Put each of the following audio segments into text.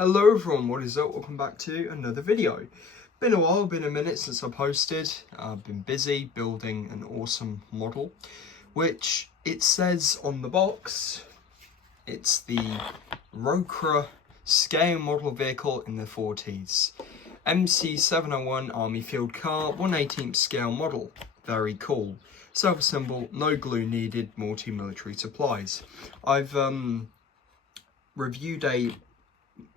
Hello everyone, what is up? Welcome back to another video. Been a while, been a minute since I posted. I've been busy building an awesome model, which it says on the box, it's the Rokra scale model vehicle in the 40s. MC701 Army Field Car, 1/18 scale model. Very cool. Self-assemble, no glue needed, multi-military supplies. I've reviewed a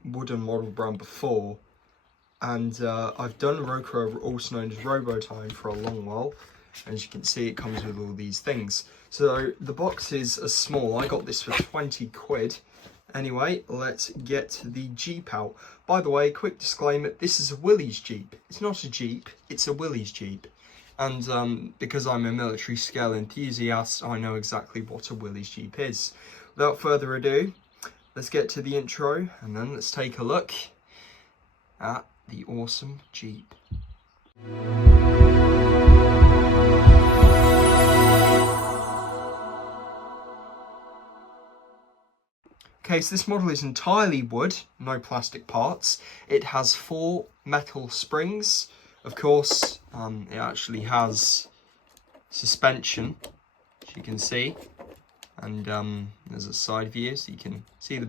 wooden model brand before, and I've done Rokra, also known as Robotime, for a long while. As you can see, it comes with all these things. So the boxes are small. I got this for 20 quid. Anyway, let's get the Jeep out. By the way, quick disclaimer, this is a Willys Jeep. It's not a Jeep, it's a Willys Jeep. And because I'm a military scale enthusiast, I know exactly what a Willys Jeep is. Without further ado, let's get to the intro, and then let's take a look at the awesome Jeep. Okay, so this model is entirely wood, no plastic parts. It has 4 metal springs. Of course, it actually has suspension, as you can see. And there's a side view, so you can see the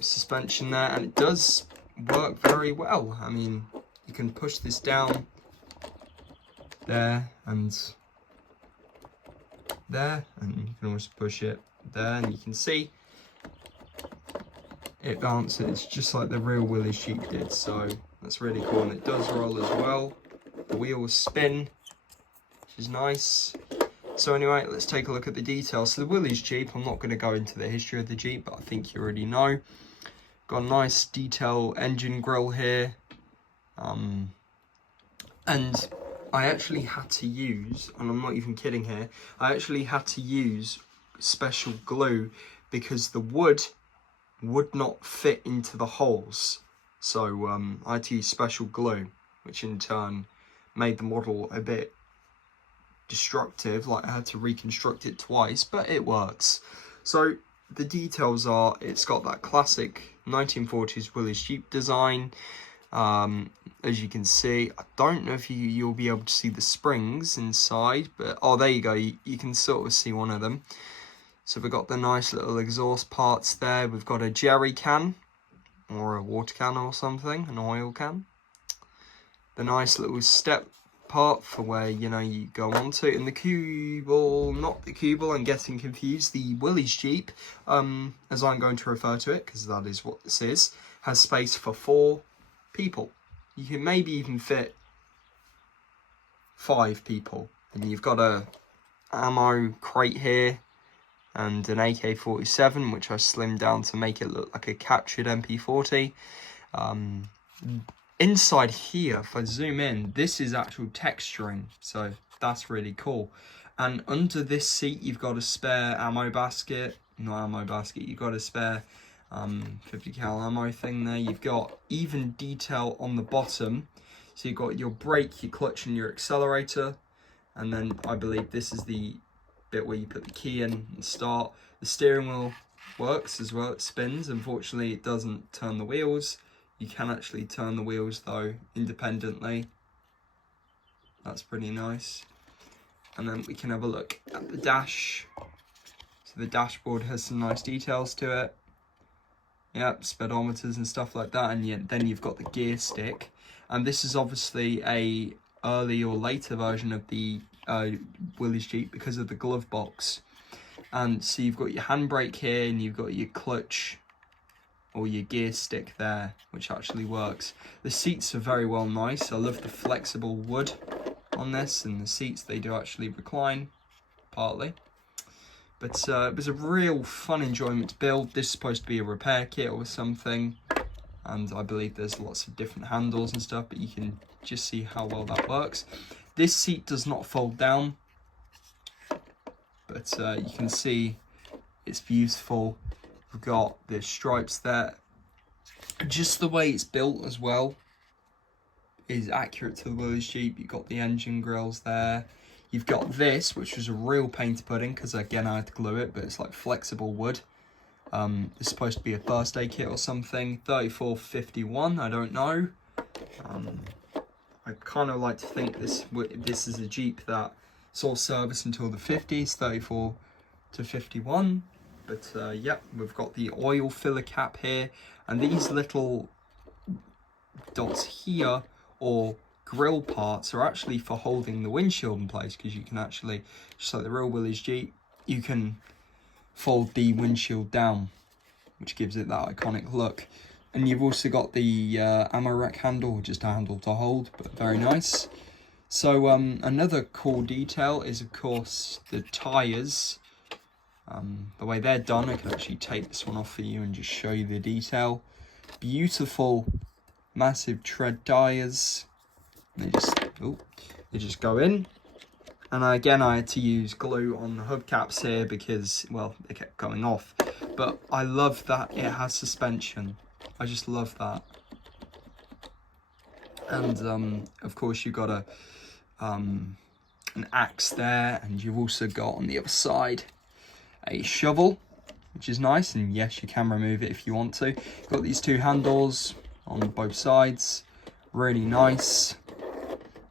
suspension there, and it does work very well. I mean, you can push this down there and there, and you can also push it there, and you can see it bounces just like the real Willys Jeep did, so that's really cool. And it does roll as well. The wheels spin, which is nice. So anyway, let's take a look at the details. So the Willys Jeep, I'm not going to go into the history of the Jeep, but I think you already know. Got a nice detail engine grille here. And I actually had to use, and I'm not even kidding here, I actually had to use special glue because the wood would not fit into the holes. So I had to use special glue, which in turn made the model a bit destructive. Like, I had to reconstruct it twice, but it works. So the details are, it's got that classic 1940s Willys Jeep design. As you can see, I don't know if you'll be able to see the springs inside, but oh, there you go, you can sort of see one of them. So we've got the nice little exhaust parts there. We've got a jerry can, or a water can or something, an oil can. The nice little step part for where, you know, you go onto it. And the cubicle, not the cubicle, I'm getting confused, the Willys Jeep, as I'm going to refer to it, because that is what this is, has space for 4 people. You can maybe even fit 5 people. And you've got a ammo crate here and an AK-47, which I slimmed down to make it look like a captured MP40. Inside here, if I zoom in, this is actual texturing, so that's really cool. And under this seat, you've got a spare ammo basket. Not ammo basket, you've got a spare 50 cal ammo thing there. You've got even detail on the bottom. So you've got your brake, your clutch, and your accelerator. And then I believe this is the bit where you put the key in and start. The steering wheel works as well, it spins. Unfortunately, it doesn't turn the wheels. You can actually turn the wheels though independently. That's pretty nice. And then we can have a look at the dash. So the dashboard has some nice details to it. Yep, speedometers and stuff like that. And then you've got the gear stick. And this is obviously a early or later version of the Willys Jeep because of the glove box. And so you've got your handbrake here, and you've got your clutch or your gear stick there, which actually works. The seats are very well nice. I love the flexible wood on this, and the seats, they do actually recline partly. But it was a real fun enjoyment to build. This is supposed to be a repair kit or something, and I believe there's lots of different handles and stuff, but you can just see how well that works. This seat does not fold down, but you can see it's beautiful. We've got the stripes there. Just the way it's built as well is accurate to the Willys Jeep. You've got the engine grills there. You've got this, which was a real pain to put in because, again, I had to glue it, but it's like flexible wood. It's supposed to be a birthday kit or something. 3451, I don't know. I kind of like to think this is a Jeep that saw service until the 50s, 34 to 51. But yep, we've got the oil filler cap here, and these little dots here, or grill parts, are actually for holding the windshield in place, because you can actually, just like the real Willys Jeep, you can fold the windshield down, which gives it that iconic look. And you've also got the ammo rack handle, just a handle to hold, but very nice. So another cool detail is, of course, the tyres. The way they're done, I can actually take this one off for you and just show you the detail. Beautiful, massive tread tyres. They just go in. And again, I had to use glue on the hubcaps here because, well, they kept coming off. But I love that it has suspension. I just love that. And of course you've got an axe there, and you've also got on the other side a shovel, which is nice, and yes, you can remove it if you want to. You've got these two handles on both sides, really nice.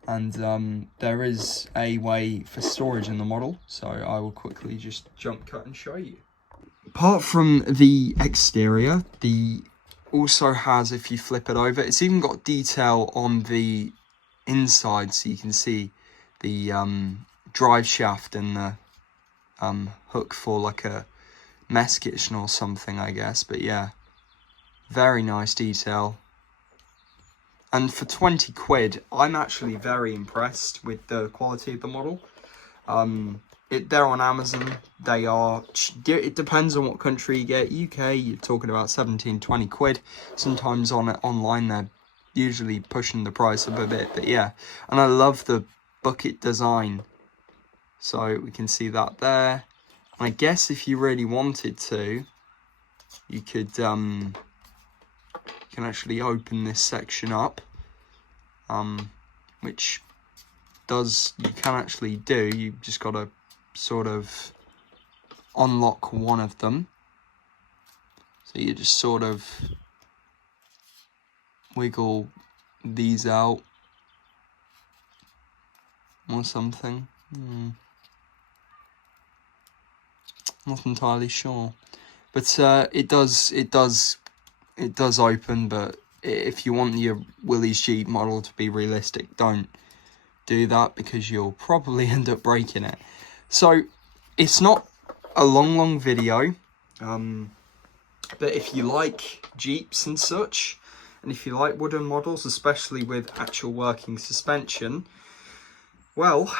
And there is a way for storage in the model, so I will quickly just jump cut and show you. Apart from the exterior, the also has, if you flip it over, it's even got detail on the inside, so you can see the drive shaft and the hook for like a mess kitchen or something, I guess. But yeah, very nice detail. And for 20 quid, I'm actually very impressed with the quality of the model. They're on Amazon. They are, it depends on what country you get. UK, you're talking about 17, 20 quid. Sometimes online, they're usually pushing the price up a bit. But yeah, and I love the bucket design. So we can see that there. And I guess if you really wanted to, you could can actually open this section up, which you can actually do. You've just got to sort of unlock one of them. So you just sort of wiggle these out or something. Not entirely sure, but it does open. But if you want your Willys Jeep model to be realistic, don't do that, because you'll probably end up breaking it. So it's not a long video, but if you like Jeeps and such, and if you like wooden models, especially with actual working suspension, well,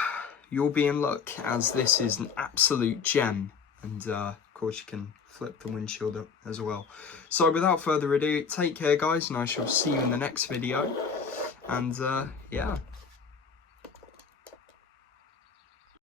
you'll be in luck, as this is an absolute gem. And of course you can flip the windshield up as well. So without further ado, take care guys, and I shall see you in the next video. And yeah.